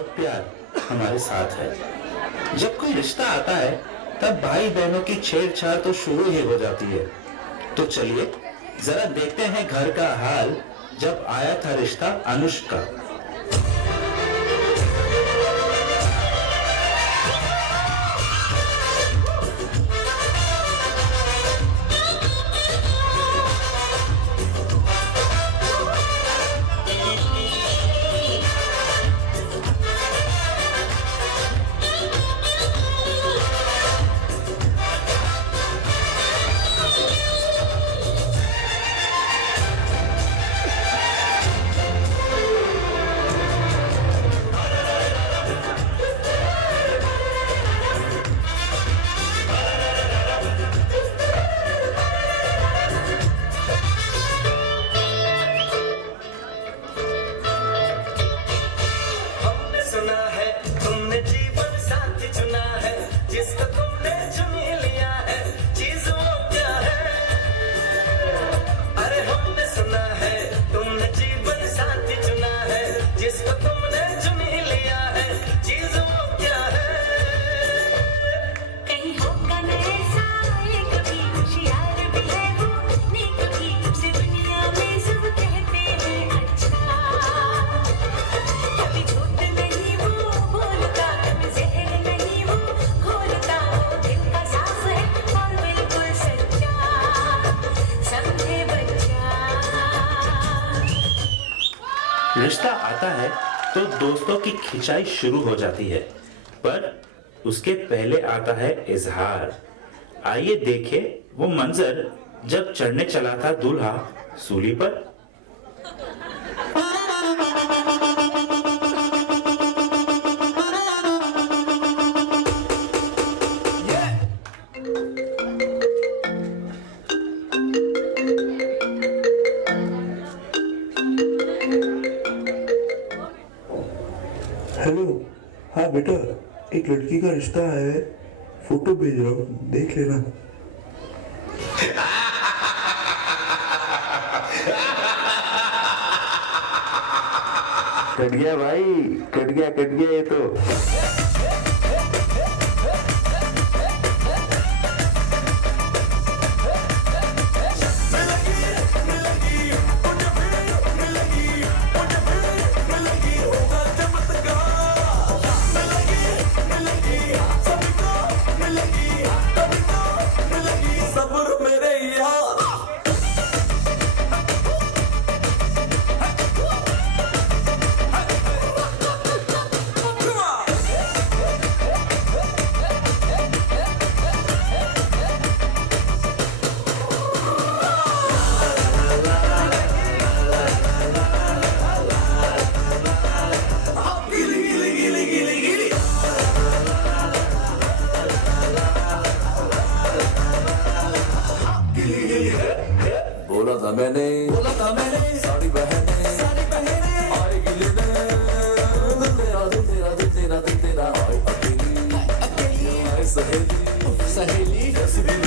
और प्यार हमारे साथ है। जब कोई रिश्ता आता है तब भाई बहनों की छेड़छाड़ तो शुरू ही हो जाती है। तो चलिए जरा देखते हैं घर का हाल जब आया था रिश्ता अनुष्का। रिश्ता आता है तो दोस्तों की खिंचाई शुरू हो जाती है, पर उसके पहले आता है इजहार। आइए देखें वो मंजर जब चढ़ने चला था दूल्हा सूली पर। हेलो। हाँ बेटा, एक लड़की का रिश्ता है, फोटो भेज रहा हूँ, देख लेना। कट गया भाई, कट गया ये तो। बोला था मैंने सारी बहनें आएगी लेने, दिल तेरा आए अकेली आए सहेली कैसी भी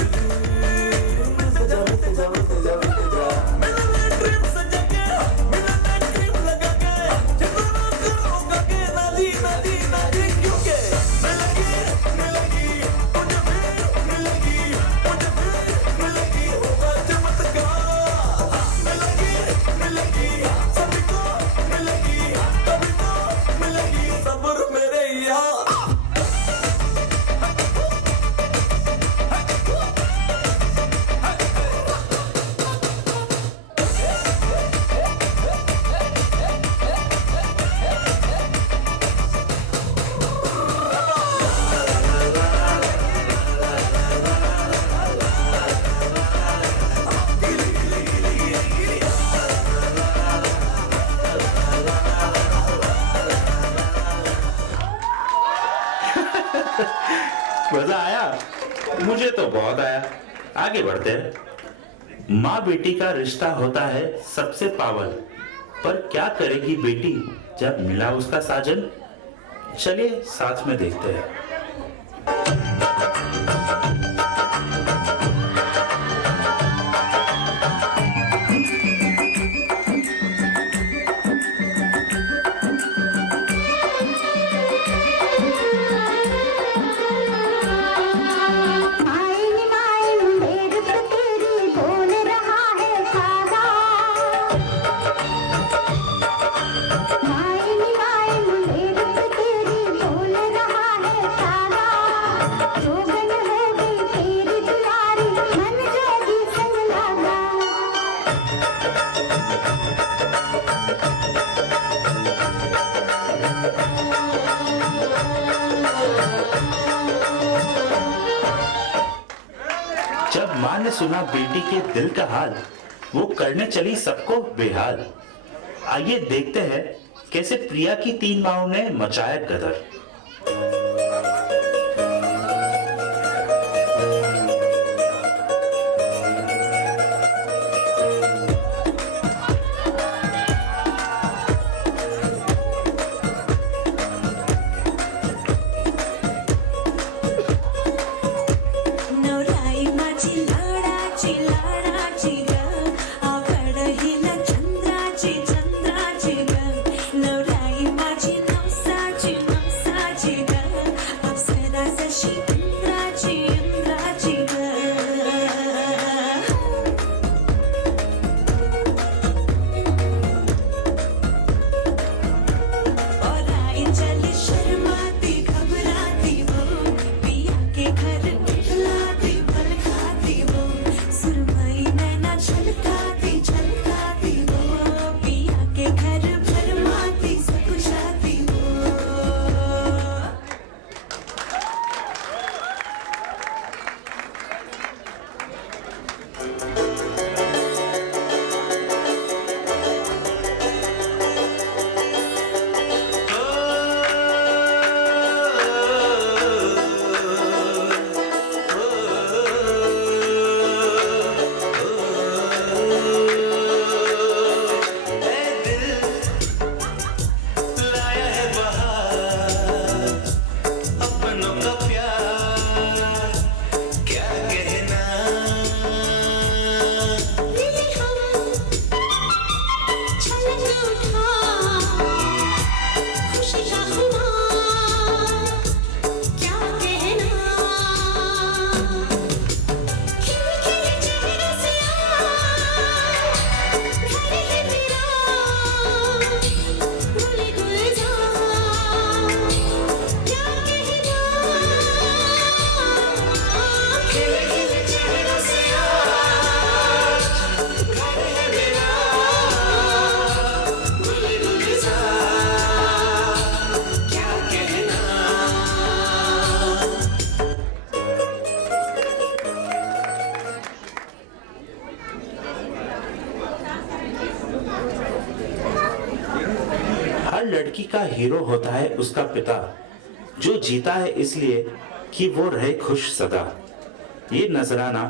मजा आया? मुझे तो बहुत आया। आगे बढ़ते हैं। माँ बेटी का रिश्ता होता है सबसे पावन, पर क्या करेगी बेटी जब मिला उसका साजन? चलिए साथ में देखते हैं। जब माँ ने सुना बेटी के दिल का हाल, वो करने चली सबको बेहाल। आइए देखते हैं कैसे प्रिया की 3 माँओं ने मचाया गदर। नवराई माझी लाडाची लाडाची ग आवड हिला चंद्राची चंद्राची ग नवराई माझी नवसाची नवसाची ग अप्सरा जशी इंद्राची इंद्राची ग और आई चली शर्माती घबराती वो पिया के घर खिलाती फल खाती वो सुरमई नैना छलकाती छलकाती वो पिया के घर भरमाती सकुचाती वो लाया है बहार, अपनों का प्यार, क्या कहना। दिल हम छलक उठा खुशी का खुमार क्या कहना खिल खिल चेहरे से घर है मेरा गुल गुलजार क्या कहना खिल खिल चेहरे से घर है मेरा गुल गुलजार क्या कहना हर लड़की का हीरो होता है उसका पिता, जो जीता है इसलिए कि वो रहे खुश सदा। ये नजराना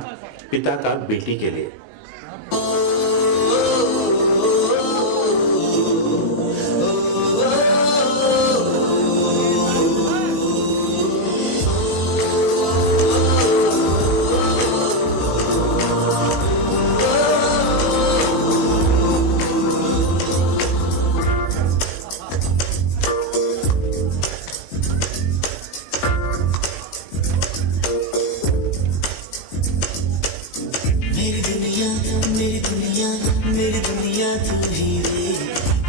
पिता का बेटी के लिए। मेरी दुनिया मेरी दुनिया मेरी दुनिया तू ही रे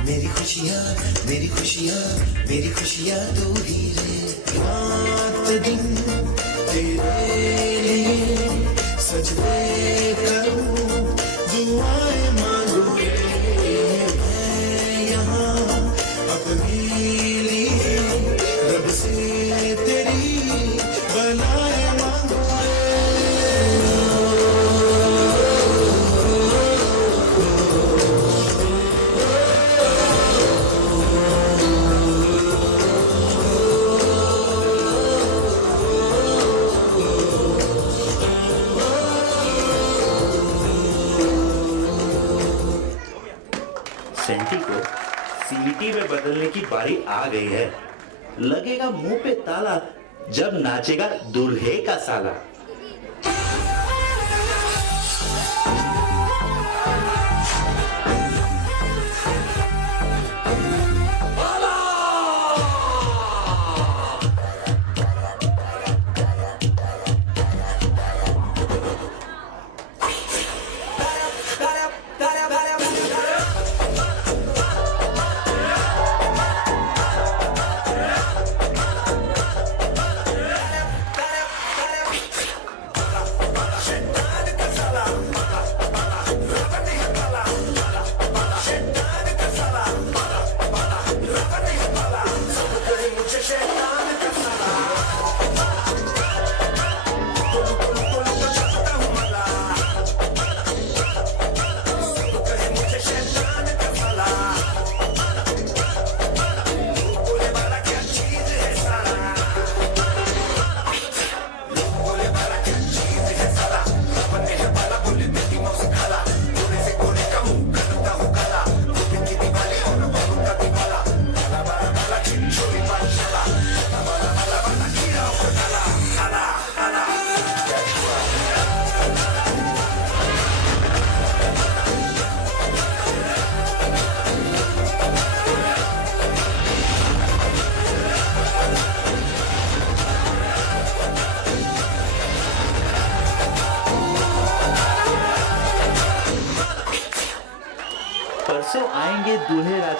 मेरी खुशियाँ मेरी खुशियाँ मेरी खुशियाँ तू ही रे रात दिन तेरे लिए सजदे करूँ दुआएं मांगू मैं यहाँ अपने लिए रब से तेरी बनाए मांगू सेंटी को सीईटी में बदलने की बारी आ गई है। लगेगा मुंह पे ताला जब नाचेगा दूल्हे का साला।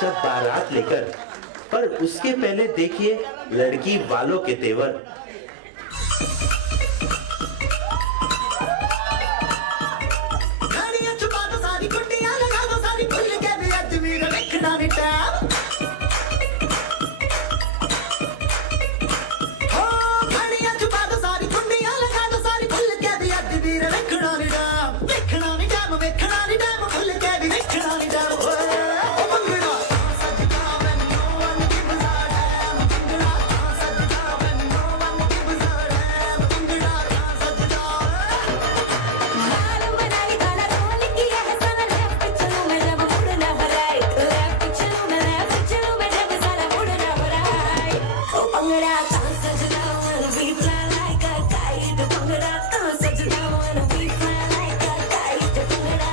चकाचक बारात लेकर, पर उसके पहले देखिए लड़की वालों के तेवर। घड़ियां छुपा दो सारी, कुंडियां लगा दो सारी, खुल के भी अज वीर रखना नी टैम। हो घड़ियां छुपा दो सारी, कुंडियां लगा दो सारी, खुल के भी अज वीर रखना नी टैम। वेखना नी टैम, वेखना नी टैम, खुल के भी वेखना नी टैम। ओ मंगड़ा सजदा when no one gives a damn, मंगड़ा सजदा when no one gives a damn, मंगड़ा सजदा। मालूम बनाई गाना रोल किया है सारा, लेफ्ट चलूं मैं जब मुड़ना हो राइट, लेफ्ट चलूं मैं जब सारा मुड़ना हो राइट। ओ पंगड़ा कहाँ सजना wanna be fly like a kite, पंगड़ा कहाँ सजना wanna be fly like a kite, पंगड़ा।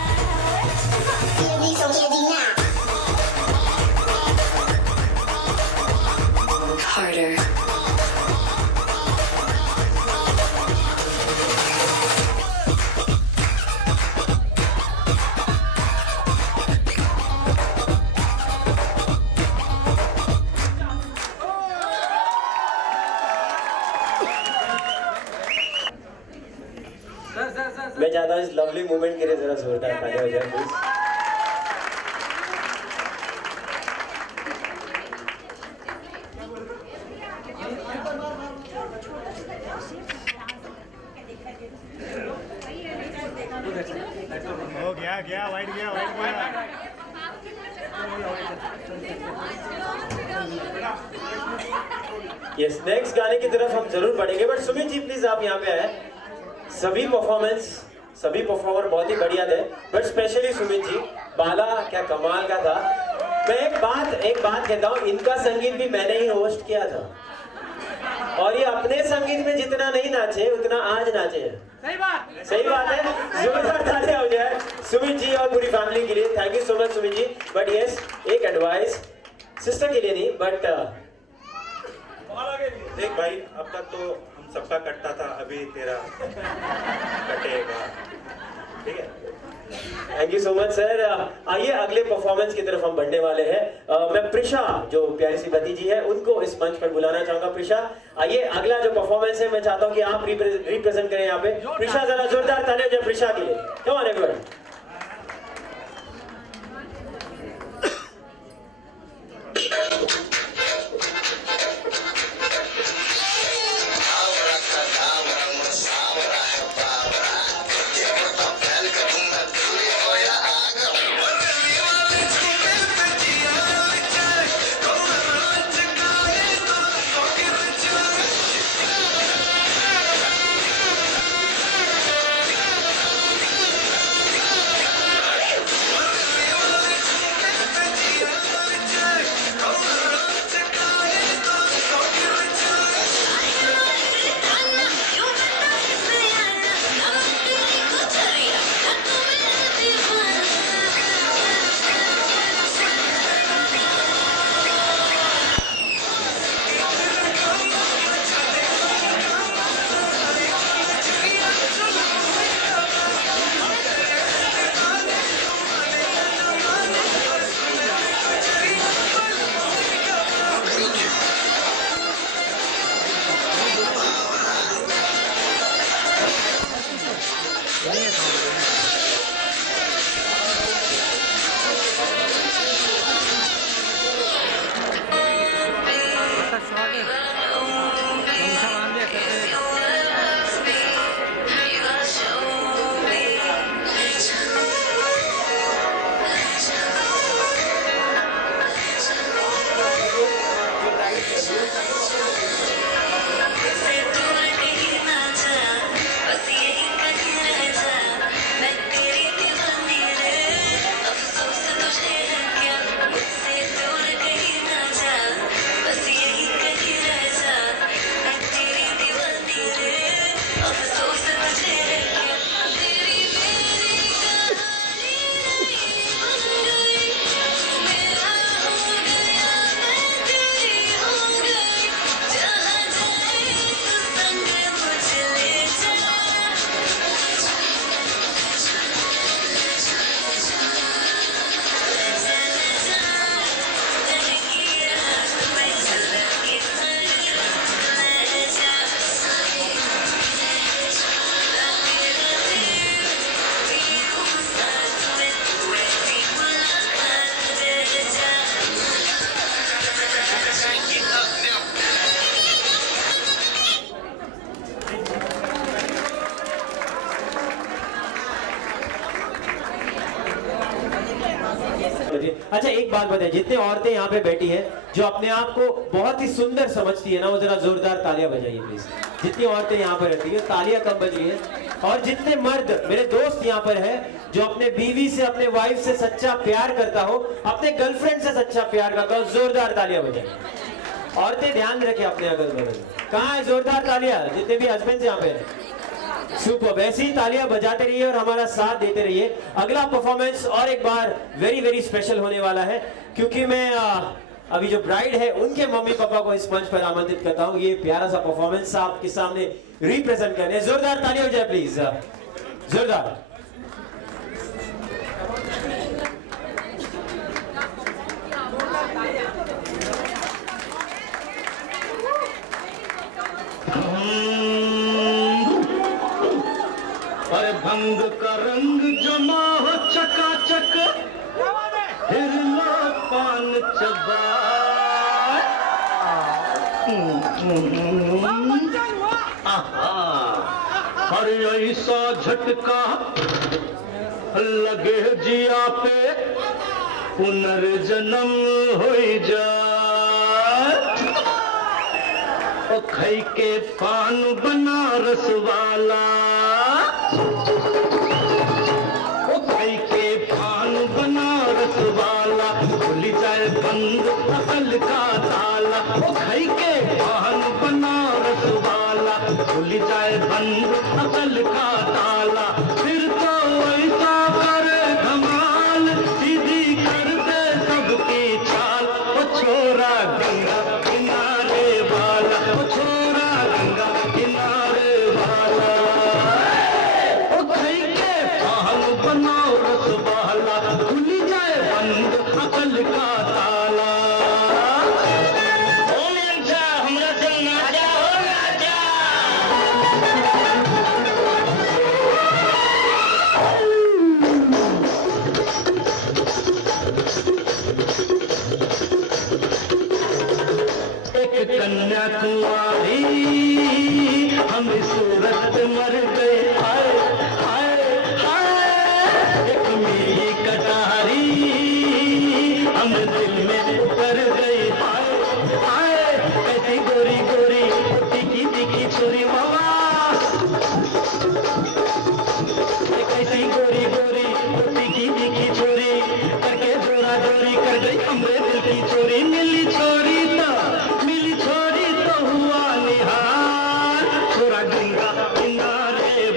Baby so heavy now. Harder. मैं चाहता हूँ इस लवली मोमेंट के लिए जरा जोरदार तालियां हो जाए प्लीज। यस, नेक्स्ट गाने की तरफ हम जरूर बढ़ेंगे, बट सुमित जी प्लीज आप यहाँ पे आए। सभी परफॉर्मर बहुत ही बढ़िया थे, बट स्पेशली सुमित जी, बाला क्या कमाल का था। मैं एक बात कहता हूँ, इनका संगीत भी मैंने ही होस्ट किया था, और ये अपने संगीत में जितना नहीं नाचे उतना आज नाचे हैं। सही बात है, जोरदार तालियां हो जाए सुमित जी और पूरी फैमिली के लिए। Thank you so much Sumit ji. But yes, एक एडवाइस सिस्टर के लिए नहीं, बट देख भाई, अब तक तो हम सबका कटता था, अभी तेरा कटेगा, ठीक है। Thank you so much sir. आइए अगले परफॉर्मेंस की तरफ हम बढ़ने वाले हैं। मैं प्रिशा, जो प्यारी सी भतीजी है, उनको इस मंच पर बुलाना चाहूंगा। प्रिशा आइए, अगला जो परफॉर्मेंस है मैं चाहता हूँ कि आप रिप्रेजेंट करें यहाँ पे। प्रिशा जरा जोरदार तालियां हो जाए प्रिशा के लिए। Come on everyone. अच्छा एक बात बताइए, जितने औरतें यहाँ पे बैठी हैं जो अपने आप को बहुत ही सुंदर समझती है ना, वो जरा जोरदार तालियां बजाइए प्लीज। जितनी औरतें यहाँ पर रहती है तालियां कम बज रही है। और जितने मर्द मेरे दोस्त यहाँ पर है जो अपने बीवी से, अपने वाइफ से सच्चा प्यार करता हो, अपने गर्लफ्रेंड से सच्चा प्यार करता हो, जोरदार तालियां बजाइए। औरतें ध्यान रखें अपने अगल बगल। कहाँ है जोरदार तालियां जितने भी हस्बैंड यहाँ पे हैं? सुपर, वैसे ही तालियां बजाते रहिए और हमारा साथ देते रहिए। अगला परफॉर्मेंस और एक बार वेरी वेरी स्पेशल होने वाला है, क्योंकि मैं अभी जो ब्राइड है उनके मम्मी पापा को इस मंच पर आमंत्रित करता हूँ। ये प्यारा सा परफॉर्मेंस आपके सामने रिप्रेजेंट करने। जोरदार तालियां हो जाए प्लीज, जोरदार। अरे भंग का रंग जमा हो चकाचक, फिर लो पान चबा। अरे ऐसा झटका लगे जिया पे, पुनर्जन्म हो जाए। ओ खई के पान बनारस वाला, ओ खाई के पान बनारस वाला, खुल जाए बंद अकल का ताला। ओ खाई के पान बनारस वाला, खुल जाए बंद अकल का ताला। फिर तो ऐसा करे धमाल, सीधी कर दे सबकी चाल। ओ छोरा गंगा किनारे वाला, ओ छोरा गंगा किनारे वाला। बनाओ रस वाला, खुल जाए बंद अकल का ताला। ओ अच्छा हमरा से नाचा हो नाचा। एक कन्याकुमारी हम सूरत मर गए, हाय हाय हाय। एक मेरी कटारी हम दिल में उतर गई, हाय हाय। कैसी गोरी गोरी तिखी तिखी छोरी मामा, कैसी गोरी गोरी तिखी तिखी छोरी, करके जोरा जोरी कर गई हमरे दिल की चोरी। मिली छोरी तो हुआ निहार, छोरा गंगा किनारे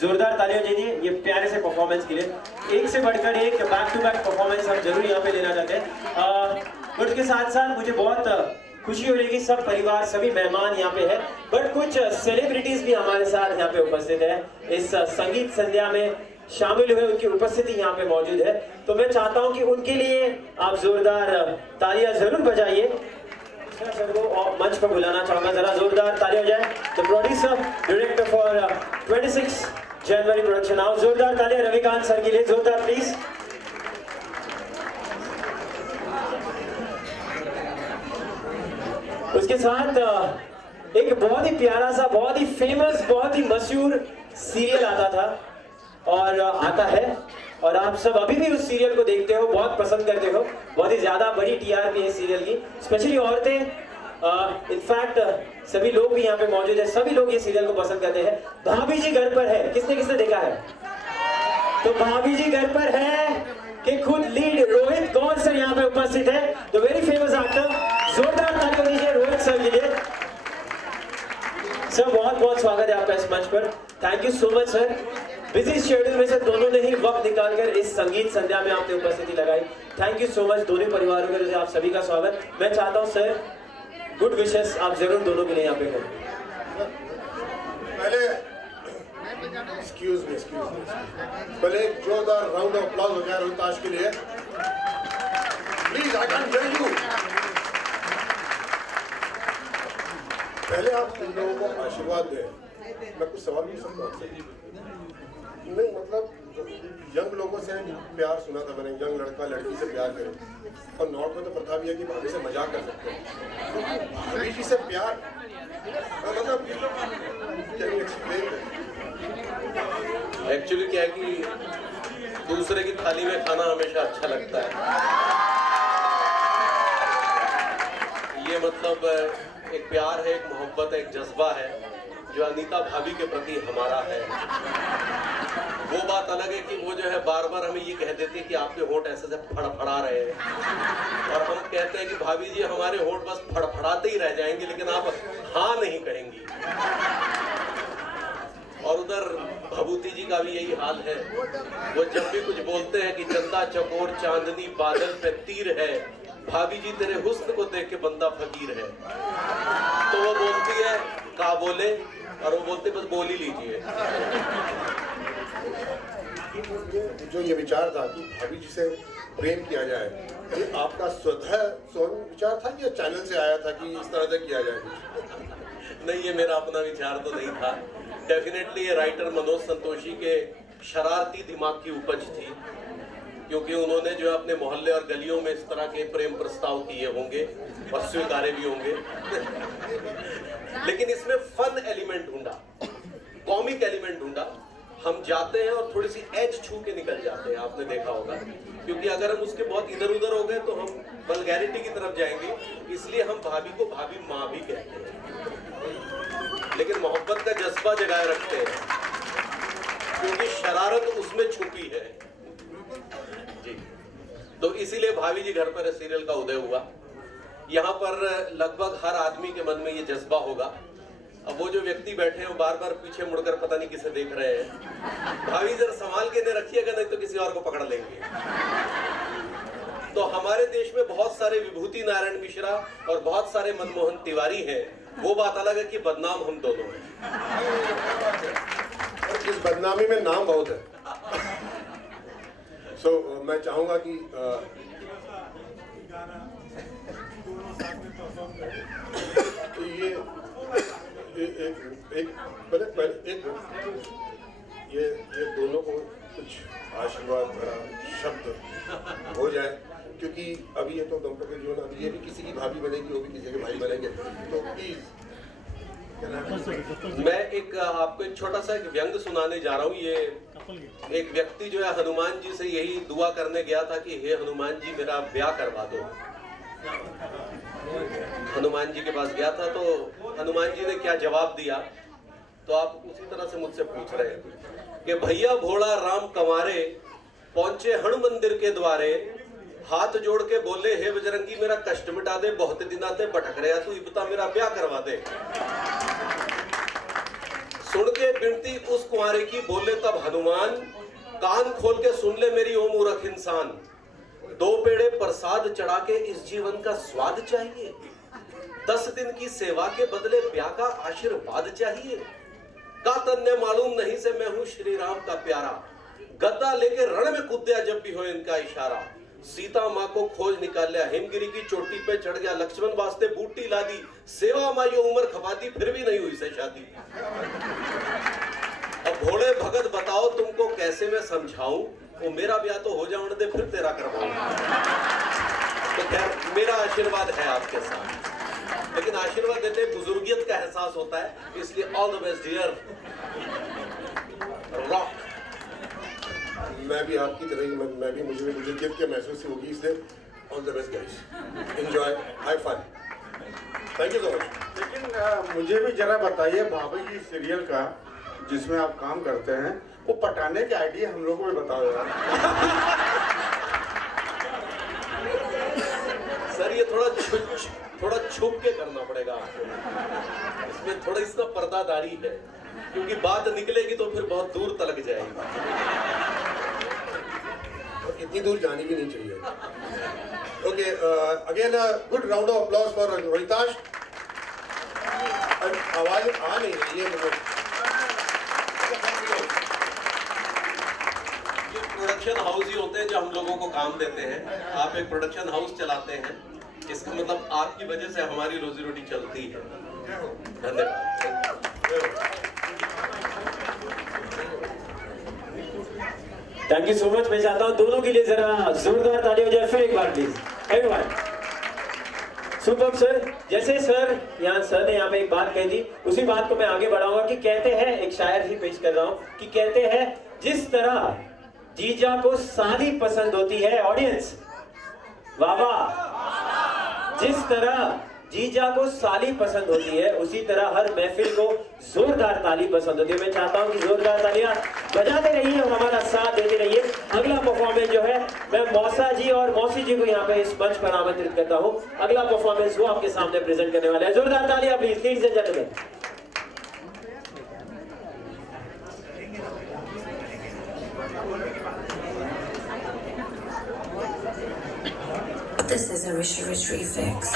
जोरदार तालियां दीजिए ये प्यारे से परफॉर्मेंस के लिए। एक से बढ़कर एक बैक टू बैक परफॉर्मेंस हम जरूर यहाँ पे लेना चाहते हैं। और उसके साथ साथ मुझे बहुत खुशी हो रही है कि सब परिवार सभी मेहमान यहाँ पे है, बट कुछ सेलिब्रिटीज भी हमारे साथ यहाँ पे उपस्थित है। इस संगीत संध्या में शामिल हुए, उनकी उपस्थिति यहाँ पे मौजूद है, तो मैं चाहता हूँ कि उनके लिए आप जोरदार तालियां जरूर बजाइए। सर को और मंच पर बुलाना चाहूंगा, जरा जोरदार तालियां हो जाए। The producer director for 26 January production house, जोरदार तालियां रविकांत सर के लिए, जोरदार प्लीज। उसके साथ एक बहुत ही प्यारा सा, बहुत ही फेमस, बहुत ही मशहूर सीरियल आता था और आता है, और आप सब अभी भी उस सीरियल को देखते हो, बहुत पसंद करते हो। बहुत ही ज्यादा बड़ी टीआरपी है सीरियल की, स्पेशली औरतें, इनफैक्ट सभी लोग भी यहाँ पे मौजूद है, सभी लोग ये सीरियल को पसंद करते हैं। भाभी जी घर पर है, किसने किसने देखा है? तो भाभी जी घर पर है कि खुद लीड रोहित गौर सर यहाँ पे उपस्थित है, द वेरी फेमस एक्टर। जोरदार तालियां दीजिए रोहित सर के लिए। सर बहुत बहुत स्वागत है आपका इस मंच पर, thank you so much sir. Busy schedule में से दोनों ने ही वक्त निकालकर इस संगीत संध्या में आपने उपस्थिति लगाई, थैंक यू सो मच दोनों परिवारों के लिए, आप सभी का स्वागत। मैं चाहता हूँ सर गुड विशेस आप जरूर दोनों के लिए यहाँ पे हो। पहले एक्सक्यूज मी पहले एक जोरदार राउंड ऑफ अप्लॉज हो जाए रोहिताश के लिए please. I can tell you, पहले आप इन लोगों को आशीर्वाद दें। मैं कुछ सवाल पूछ सकता हूँ? नहीं, मतलब यंग लोगों से प्यार सुना था मैंने, यंग लड़का लड़की से प्यार करे, और नॉर्थ में तो प्रथा भी है कि भाभी से मजाक कर सकते हैं, भाभी जी से प्यार मतलब एक्चुअली क्या है कि दूसरे की थाली में खाना हमेशा अच्छा लगता है। ये मतलब एक प्यार है, एक मोहब्बत है, एक जज्बा है जो अनीता भाभी के प्रति हमारा है। वो बात अलग है कि वो जो है बार बार हमें ये कह देती है कि आपके होंठ ऐसे से फड़फड़ा रहे हैं, और हम कहते हैं कि भाभी जी हमारे होंठ बस फड़फड़ाते ही रह जाएंगे, लेकिन आप हाँ नहीं कहेंगी। और उधर भभूति जी का भी यही हाल है, वो जब भी कुछ बोलते हैं कि चंदा चकोर चांदनी बादल पे तीर है, भाभी जी तेरे हुस्न को देख के बंदा फकीर है, तो वो बोलती है का बोले, और वो बोलते बस बोल ही लीजिए। जो ये विचार था कि भाभी जी से प्रेम किया जाए, ये आपका स्वतः विचार था या चैनल से आया था कि इस तरह से किया जाए? नहीं, ये मेरा अपना विचार तो नहीं था। डेफिनेटली ये राइटर मनोज संतोषी के शरारती दिमाग की उपज थी, क्योंकि उन्होंने जो अपने मोहल्ले और गलियों में इस तरह के प्रेम प्रस्ताव किए होंगे और स्वीकारे भी होंगे। लेकिन इसमें फन एलिमेंट ढूंढा, कॉमिक एलिमेंट ढूंढा। हम जाते हैं और थोड़ी सी एज छू के निकल जाते हैं, आपने देखा होगा, क्योंकि अगर हम उसके बहुत इधर उधर हो गए तो हम वल्गैरिटी की तरफ जाएंगे। इसलिए हम भाभी को भाभी माँ भी कहते हैं, लेकिन मोहब्बत का जज्बा जगाए रखते हैं, क्योंकि शरारत उसमें छुपी है जी। तो इसीलिए भाभी जी घर पर सीरियल का उदय हुआ। यहाँ पर लगभग हर आदमी के मन में ये जज्बा होगा। अब वो जो व्यक्ति बैठे हैं वो बार बार पीछे मुड़कर पता नहीं किसे देख रहे हैं। भाभी जरा संभाल के नहीं रखिएगा, नहीं तो किसी और को पकड़ लेंगे। तो हमारे देश में बहुत सारे विभूति नारायण मिश्रा और बहुत सारे मनमोहन तिवारी हैं, वो बात अलग है कि बदनाम हम दोनों हैं। और इस बदनामी में नाम बहुत है। मैं चाहूंगा कि ये दोनों को कुछ आशीर्वाद भरा शब्द हो जाए, क्योंकि अभी ये तो दंपति जीवन, अभी ये भी किसी की भाभी बनेगी, वो भी किसी के भाई बनेंगे, तो प्लीज। मैं एक आपको एक छोटा सा एक व्यंग सुनाने जा रहा हूँ। ये एक व्यक्ति जो है हनुमान जी से यही दुआ करने गया था कि हे हनुमान जी मेरा ब्याह करवा दो। हनुमान जी के पास गया था, तो हनुमान जी ने क्या जवाब दिया, तो आप उसी तरह से मुझसे पूछ रहे हैं कि भैया भोला राम कंवारे पहुंचे हण मंदिर के द्वारे, हाथ जोड़ के बोले हे बजरंगी मेरा कष्ट मिटा दे, बहुत दिन आते भटक रहा तू, इब्ता मेरा ब्याह करवा दे। सुन के बिनती उस कुंवारे की बोले तब हनुमान, कान खोल के सुन ले मेरी ओ मूर्ख इंसान। 2 पेड़े प्रसाद चढ़ा के इस जीवन का स्वाद चाहिए, 10 दिन की सेवा के बदले ब्याह का आशीर्वाद चाहिए। का तन्ने मालूम नहीं से मैं हूं श्री राम का प्यारा, गद्दा लेके रण में कूद गया जब भी हो इनका इशारा। सीता माँ को खोज निकाल लिया, हिमगिरी की चोटी पे चढ़ गया, लक्ष्मण वास्ते बूटी ला दी, सेवा माँ ये उम्र खपाती फिर भी नहीं हुई से शादी। अब भोले भगत बताओ तुमको कैसे मैं समझाऊं, वो मेरा ब्याह तो हो जाने दे फिर तेरा करवाऊंगा। तो खैर मेरा आशीर्वाद है आपके साथ, लेकिन आशीर्वाद देते बुजुर्गियत का एहसास होता है, इसलिए all the best dear Rock. मैं भी आपकी तरह ही मैं भी मुझे गिफ्ट के महसूस होगी, इसलिए all the best guys, enjoy, hi fun, thank you so much. लेकिन मुझे भी जरा बताइए भाभी जी सीरियल का जिसमें आप काम करते हैं, वो पटाने के आइडिया हम लोगों को भी बताओ यार। सर ये थोड़ा छुप के करना पड़ेगा आपको, इसमें थोड़ा इसका पर्दादारी है, क्योंकि बात निकलेगी तो फिर बहुत दूर तलक जाएगी, इतनी दूर जानी भी नहीं चाहिए। Okay, again good round of applause for Rohitash. आवाज आ नहीं रही है मुझे। ये प्रोडक्शन हाउस ही होते हैं जो हम लोगों को काम देते हैं। आप एक प्रोडक्शन हाउस चलाते हैं, इसका मतलब आपकी वजह से हमारी रोजी रोटी चलती है। धन्यवाद। Thank you so much. मैं चाहता हूं दोनों के लिए जरा जोरदार ताली हो जाए फिर एक बार प्लीज एवरीवन। सुपर सर, जैसे सर ने यहाँ पे एक बात कही थी, उसी बात को मैं आगे बढ़ाऊंगा कि कहते हैं, एक शायर ही पेश कर रहा हूं कि कहते हैं जिस तरह जीजा को साली पसंद होती है, ऑडियंस वाह वाह, जिस तरह जीजा को साली पसंद होती है उसी तरह हर महफिल को जोरदार ताली पसंद होती है। मैं चाहता हूं कि जोरदार तालियां बजाते रहिए और हमारा साथ देते रहिए। अगला परफॉर्मेंस जो है मैं मौसा जी और मौसी जी को यहाँ पे इस मंच पर आमंत्रित करता हूं। अगला परफॉर्मेंस वो आपके सामने प्रेजेंट करने वाला है। जोरदार तालियां please ladies and gentleman. This is a Rich Refix.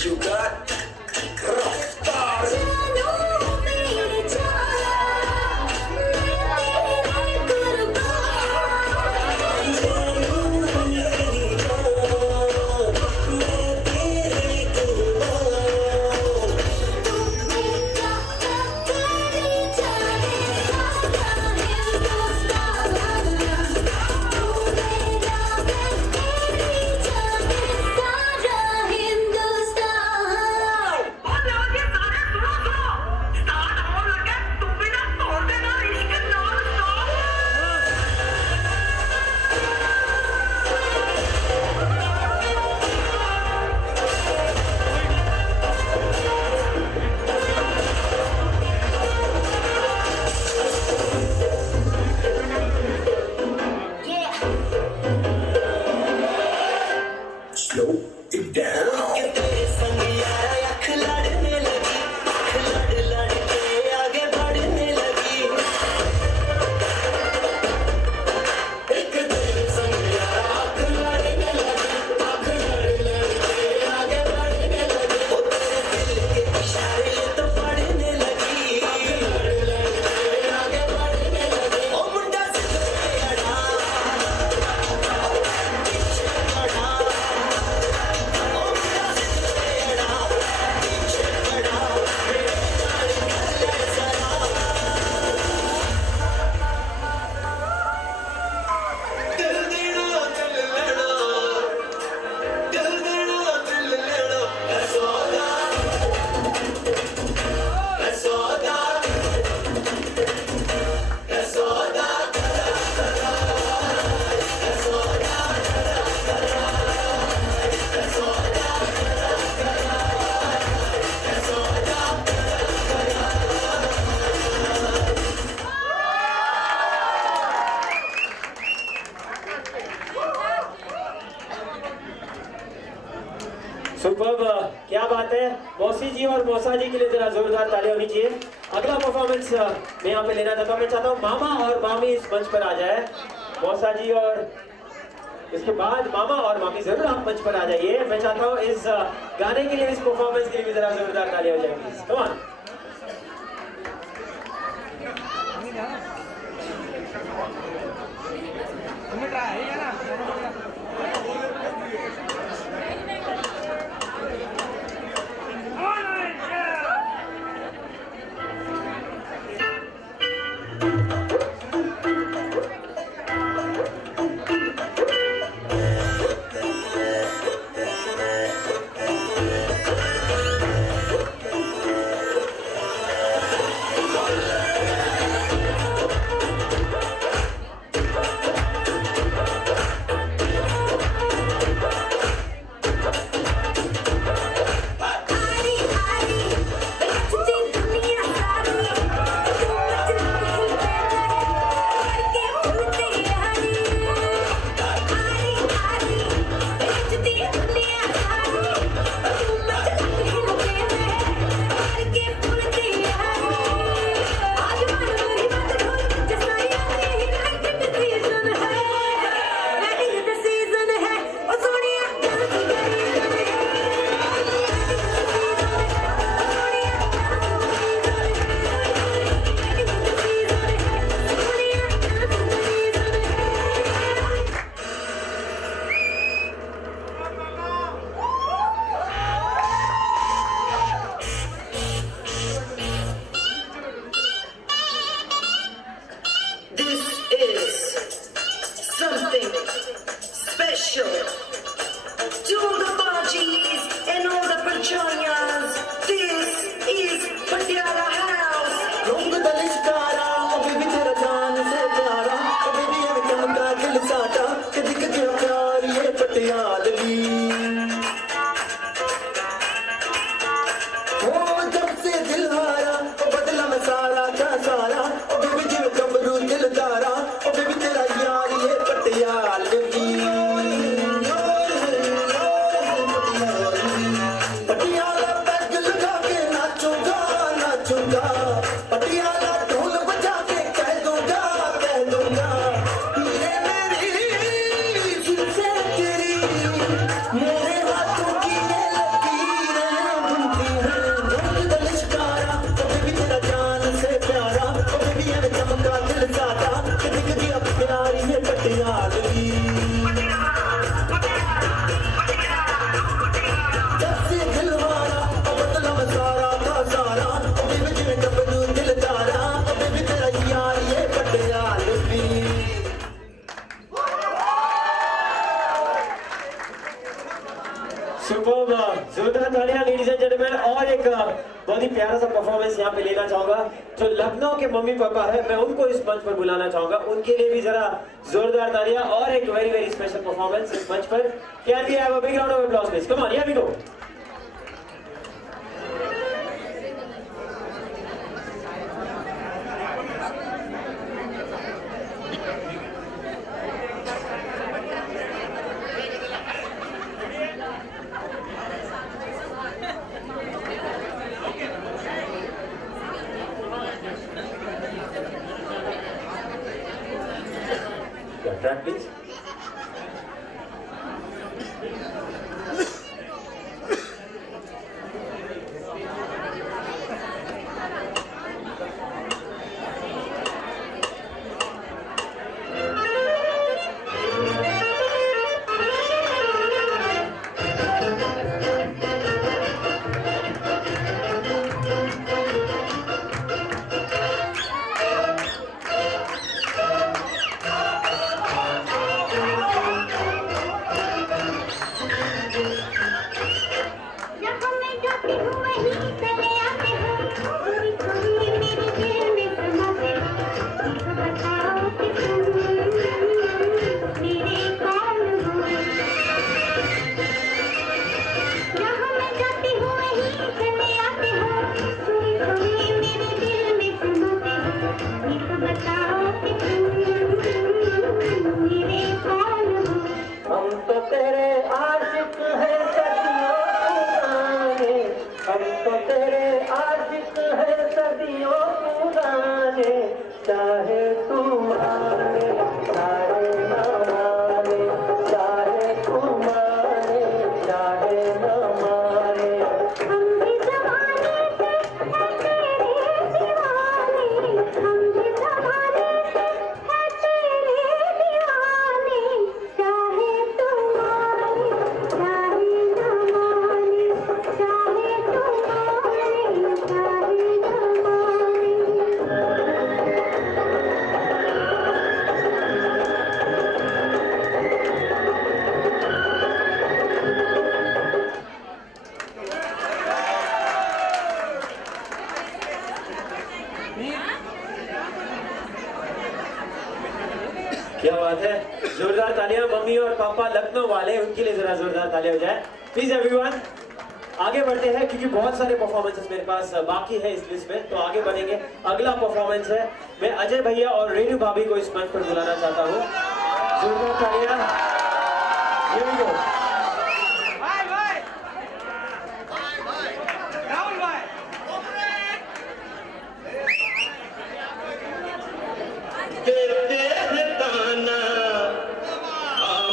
You got superb, क्या बात है। मौसी जी और मौसा जी के लिए जरा जोरदार ताली होनी चाहिए। अगला परफॉर्मेंस मैं यहाँ पे लेना चाहता हूँ। मैं चाहता हूँ मामा और मामी इस मंच पर आ जाए। मौसा जी और इसके बाद मामा और मामी जरूर आप मंच पर आ जाइए। मैं चाहता हूँ इस गाने के लिए, इस परफॉर्मेंस के लिए भी जरा जोरदार ताली हो जाए प्लीज। Come on. जोरदार तालियां लेडीज एंड जेंटलमैन। और एक बहुत ही प्यारा सा परफॉर्मेंस यहाँ पे लेना चाहूंगा। जो लखनऊ के मम्मी पापा है, मैं उनको इस मंच पर बुलाना चाहूंगा। उनके लिए भी जरा जोरदार तालियां और एक वेरी वेरी स्पेशल परफॉर्मेंस इस मंच पर। Can we have a big round of applause please? Come on, here we go. Track please. सदियों पुराने, चाहे तू माने चाहे न माने, चाहे तू माने चाहे न माने। हम भी जमाने से है तेरे दीवाने, हम भी जमाने से है तेरे दीवाने, चाहे तू माने चाहे न माने, चाहे तू माने चाहे न माने। क्या बात है, जोरदार तालियां मम्मी और पापा लखनऊ वाले, उनके लिए जरा जोरदार तालियां हो जाए प्लीज एवरीवन। आगे बढ़ते हैं क्योंकि बहुत सारे परफॉर्मेंसेस मेरे पास बाकी है इस लिस्ट में, तो आगे बढ़ेंगे। अगला परफॉर्मेंस है, मैं अजय भैया और रेणु भाभी को इस मंच पर बुलाना चाहता हूँ। जोरदार तालियां। Here we go. देते हैं ताना,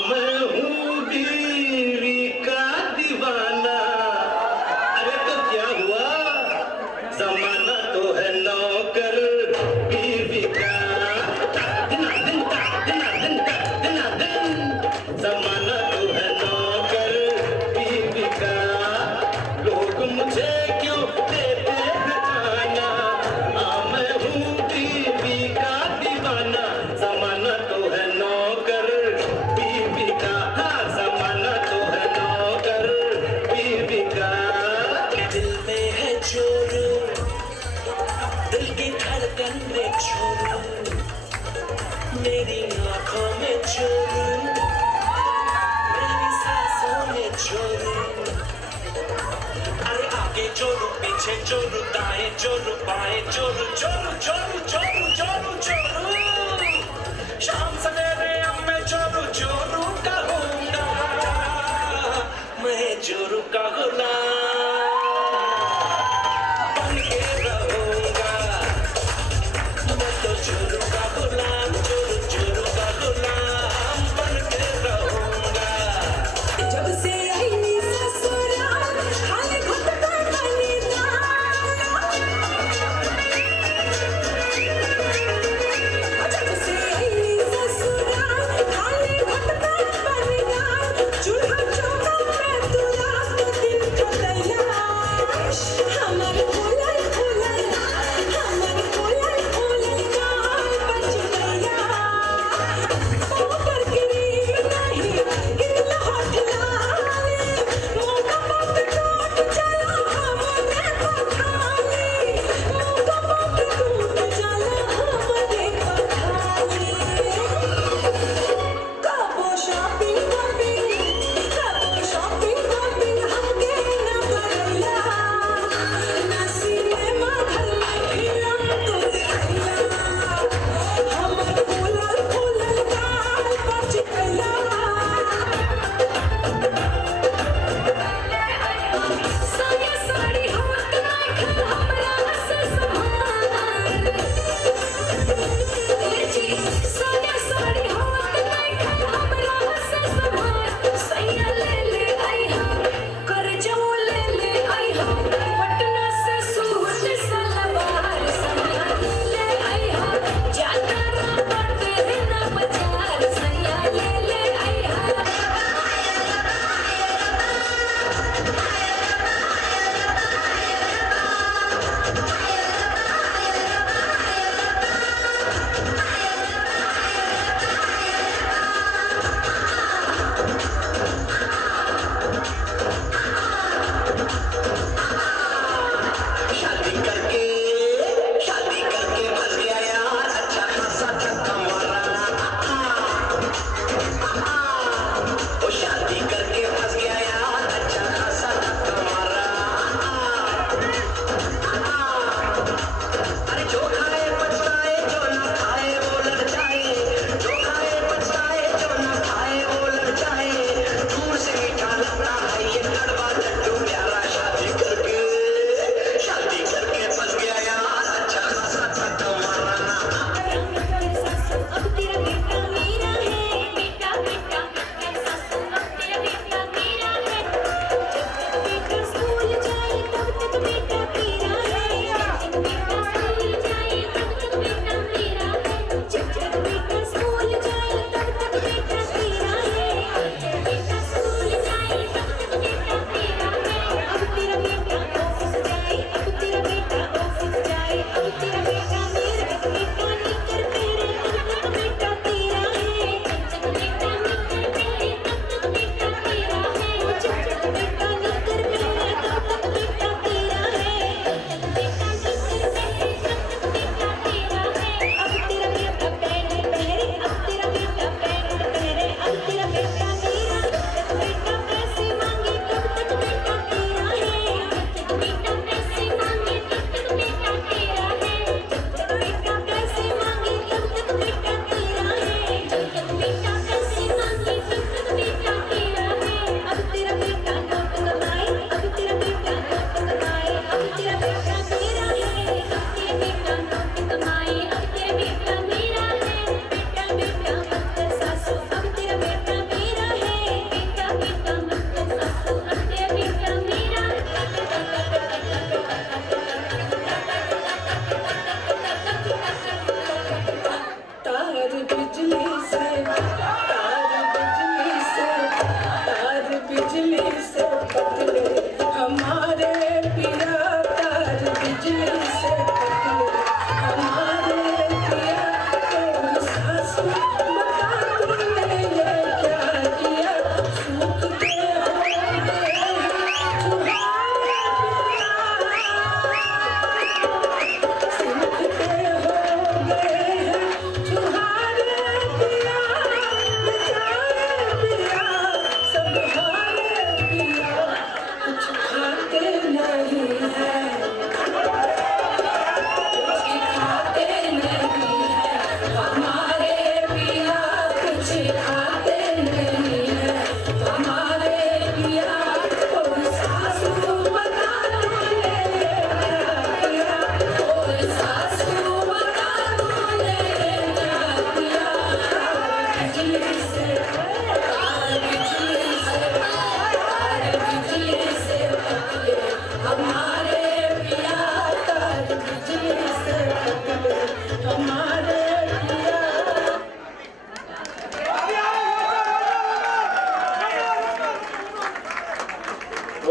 मैं हूँ बीवी का दीवाना। अरे तो क्या हुआ, जमाना तो है नौकर बीवी का। दिना दिन ता, दिना दिन ता, दिना दिन। जमाना तो है नौकर बीवी का। लोग मुझे क्यों देते हैं ताना, मैं हूँ बीवी का दीवाना। जमाना तो है नौकर बीवी का, हाँ जमाना तो है नौकर बीवी का। दिल में है चोर, दिल की धड़कन में चोर, मेरी आंखों में चोर, मेरी सांसों में चोर। अरे आगे चोर पीछे चोर, दाएं चोर बाएं चोर, चोर चोर चोर चोर चोर। शाम सवेरे अब मैं चोर चोरू का होऊंगा, मैं चोरू का गुलाम बन के रहूंगा। मैं तो चोरू का गुलाम, चोरू चोरू का गुलाम बन के रहूंगा। जब से आई ससुराल खाली घुटका खाली दाल, जब से आई ससुराल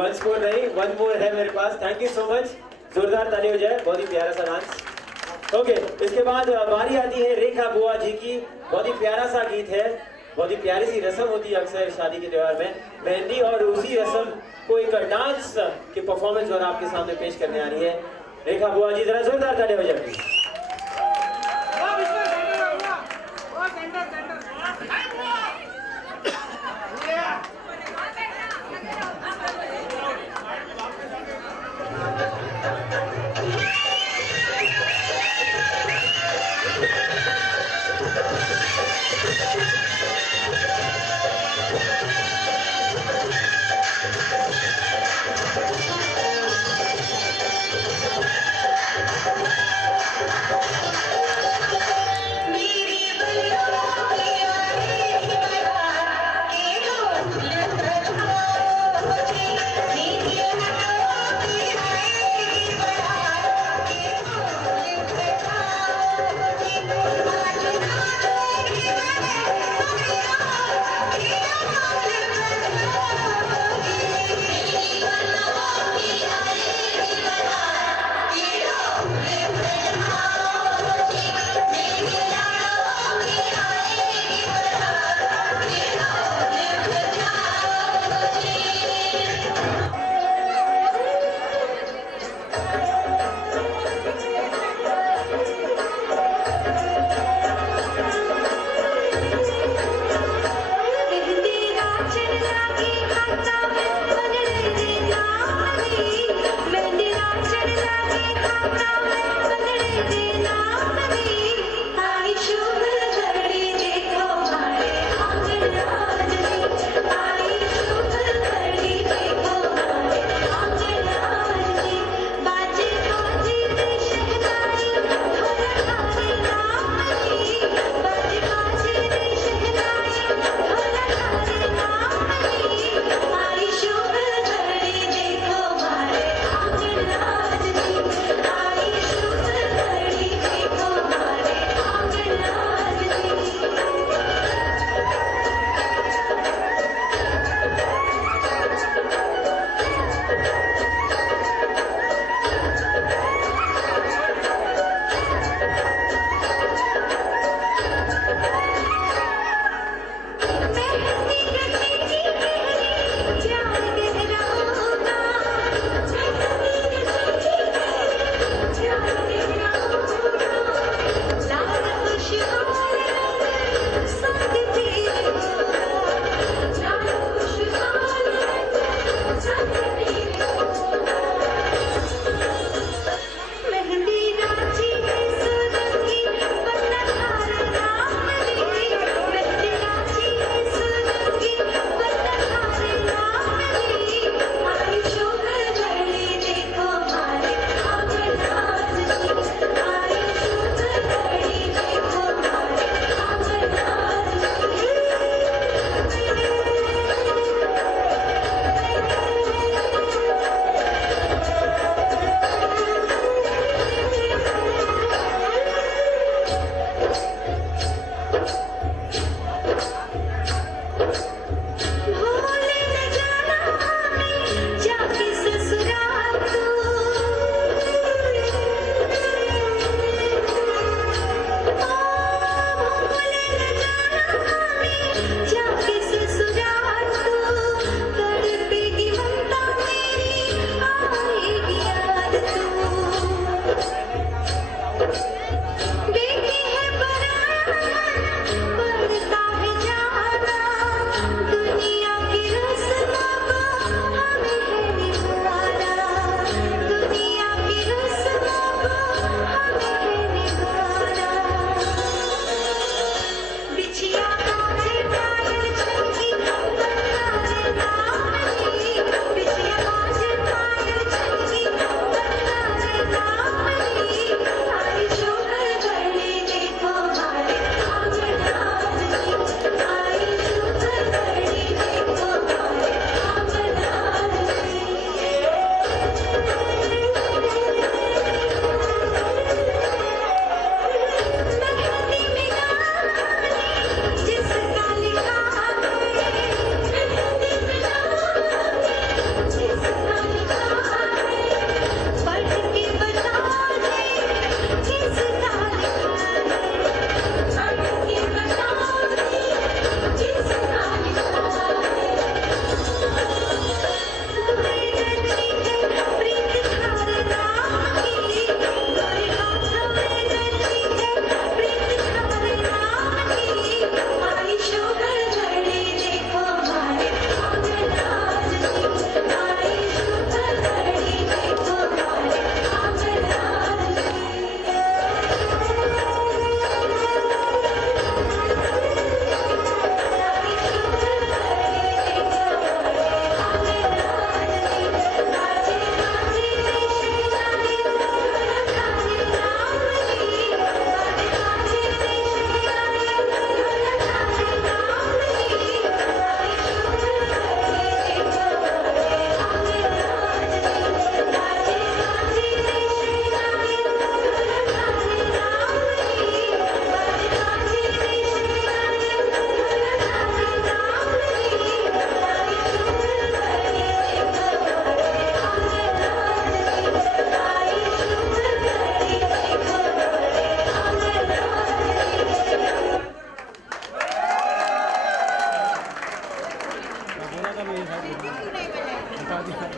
वन स्कोर नहीं, वन मोर है मेरे पास। थैंक यू सो मच, जोरदार ताली हो जाए, बहुत ही प्यारा सा डांस। ओके, इसके बाद बारी आती है रेखा बुआ जी की। बहुत ही प्यारा सा गीत है, बहुत ही प्यारी सी रस्म होती है अक्सर शादी के त्योहार में, मेहंदी, और उसी रस्म को एक डांस के परफॉर्मेंस द्वारा आपके सामने पेश करने आ रही है रेखा बुआ जी। जरा जोरदार ताली हो जाए। Show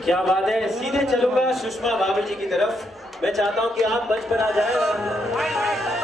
क्या बात है, सीधे चलूंगा सुषमा भाभी जी की तरफ। मैं चाहता हूं कि आप मंच पर आ जाएं।